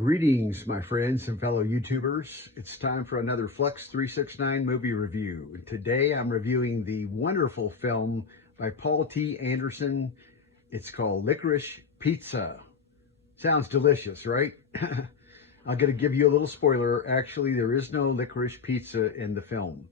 Greetings, my friends and fellow YouTubers. It's time for another Flux 369 movie review. Today I'm reviewing the wonderful film by Paul T. Anderson. It's called Licorice Pizza. Sounds delicious, right? I'm going to give you a little spoiler. Actually, there is no licorice pizza in the film,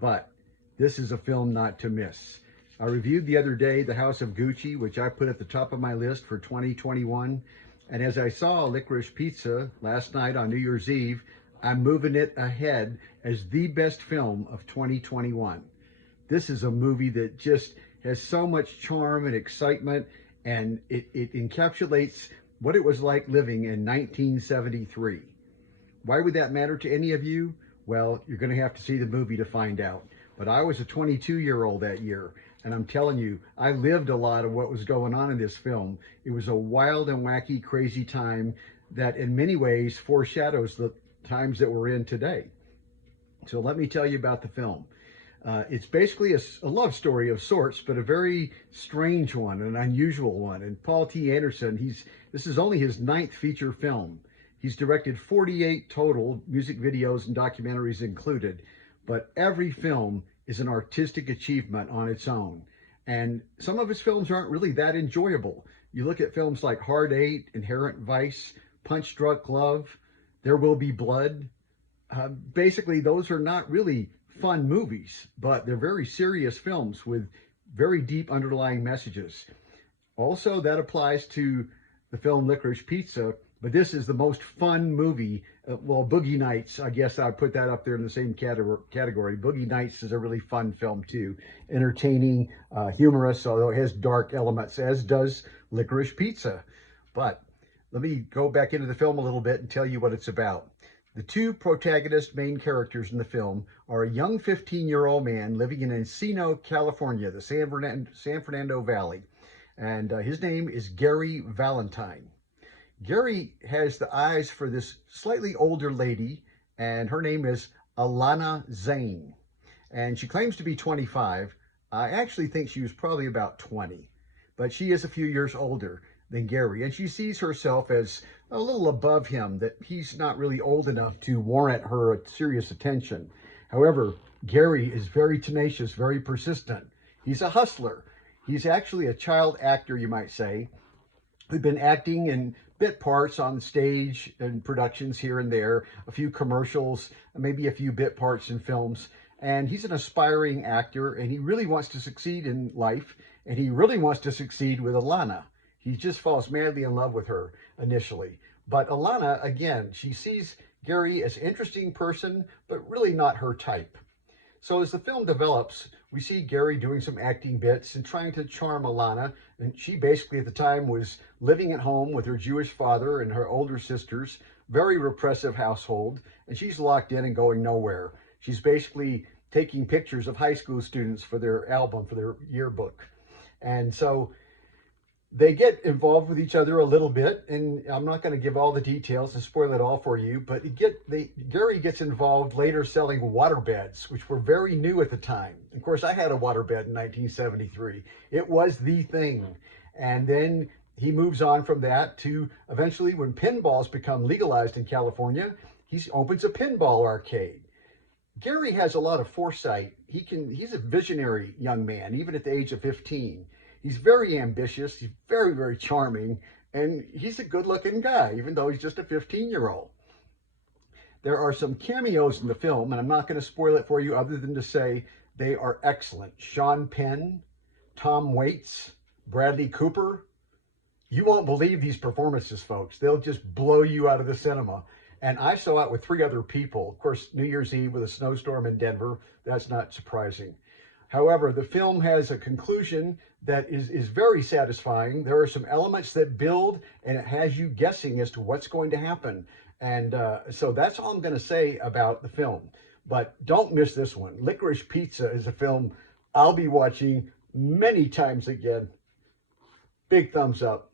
but this is a film not to miss. I reviewed the other day The House of Gucci, which I put at the top of my list for 2021. And as I saw Licorice Pizza last night on New Year's Eve, I'm moving it ahead as the best film of 2021. This is a movie that just has so much charm and excitement, and it encapsulates what it was like living in 1973. Why would that matter to any of you? Well, you're going to have to see the movie to find out. But I was a 22-year-old that year, and I'm telling you, I lived a lot of what was going on in this film. It was a wild and wacky, crazy time that in many ways foreshadows the times that we're in today. So let me tell you about the film. It's basically a love story of sorts, but a very strange one, an unusual one. And Paul T. Anderson, this is only his 9th feature film. He's directed 48 total, music videos and documentaries included, but every film is an artistic achievement on its own. And some of his films aren't really that enjoyable. You look at films like Hard Eight, Inherent Vice, Punch Drunk Love, There Will Be Blood. Basically, those are not really fun movies, but they're very serious films with very deep underlying messages. Also, that applies to the film Licorice Pizza, but this is the most fun movie. Well, Boogie Nights, I guess I'd put that up there in the same category. Boogie Nights is a really fun film too. Entertaining, humorous, although it has dark elements, as does Licorice Pizza. But let me go back into the film a little bit and tell you what it's about. The two protagonist main characters in the film are a young 15-year-old man living in Encino, California, the San Fernando Valley. And his name is Gary Valentine. Gary has the eyes for this slightly older lady, and her name is Alana Zane. And she claims to be 25. I actually think she was probably about 20, but she is a few years older than Gary, and she sees herself as a little above him, that he's not really old enough to warrant her serious attention. However, Gary is very tenacious, very persistent. He's a hustler. He's actually a child actor, you might say, who'd been acting in bit parts on stage and productions here and there, a few commercials, maybe a few bit parts in films. And he's an aspiring actor, and he really wants to succeed in life, and he really wants to succeed with Alana. He just falls madly in love with her initially. But Alana, again, she sees Gary as an interesting person, but really not her type. So as the film develops, we see Gary doing some acting bits and trying to charm Alana. And she basically at the time was living at home with her Jewish father and her older sisters, very repressive household, and she's locked in and going nowhere. She's basically taking pictures of high school students for their album, for their yearbook. And so they get involved with each other a little bit, and I'm not going to give all the details and spoil it all for you, but Gary gets involved later selling waterbeds, which were very new at the time. Of course, I had a waterbed in 1973. It was the thing. And then he moves on from that to eventually, when pinballs become legalized in California, he opens a pinball arcade. Gary has a lot of foresight. He's a visionary young man, even at the age of 15. He's very ambitious, he's very, very charming, and he's a good-looking guy, even though he's just a 15-year-old. There are some cameos in the film, and I'm not going to spoil it for you other than to say they are excellent. Sean Penn, Tom Waits, Bradley Cooper. You won't believe these performances, folks. They'll just blow you out of the cinema. And I saw it with 3 other people. Of course, New Year's Eve with a snowstorm in Denver. That's not surprising. However, the film has a conclusion that is very satisfying. There are some elements that build, and it has you guessing as to what's going to happen. And so that's all I'm going to say about the film. But don't miss this one. Licorice Pizza is a film I'll be watching many times again. Big thumbs up.